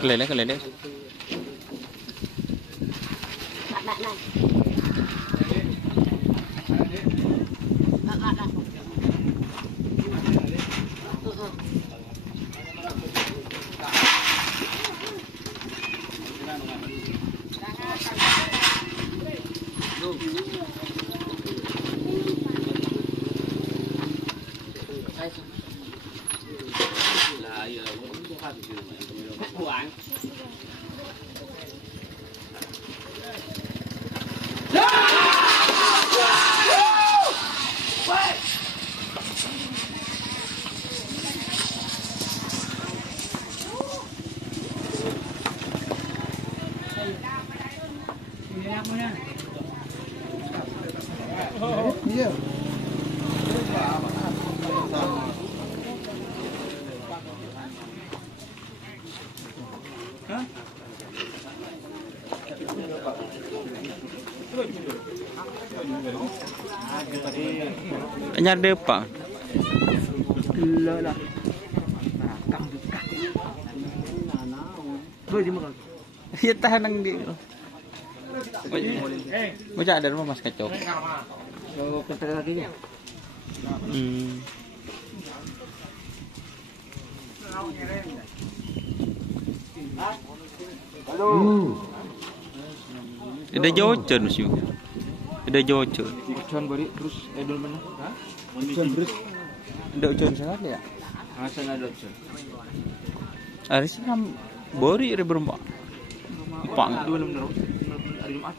Kelele kelele. Iya. Nyada apa? Lah. Iya tahan nang di. Macam ada rumah mas kacau. So, kata lagi ni. Halo. Ada jauh sih. Ada jauh. Ucan beri terus edol mana? Ucan terus. Ada ujian sangat ya? Asan ada ucan. Hari sih kan bori ada berempat. Empat. Dua benar. Hari Jumat.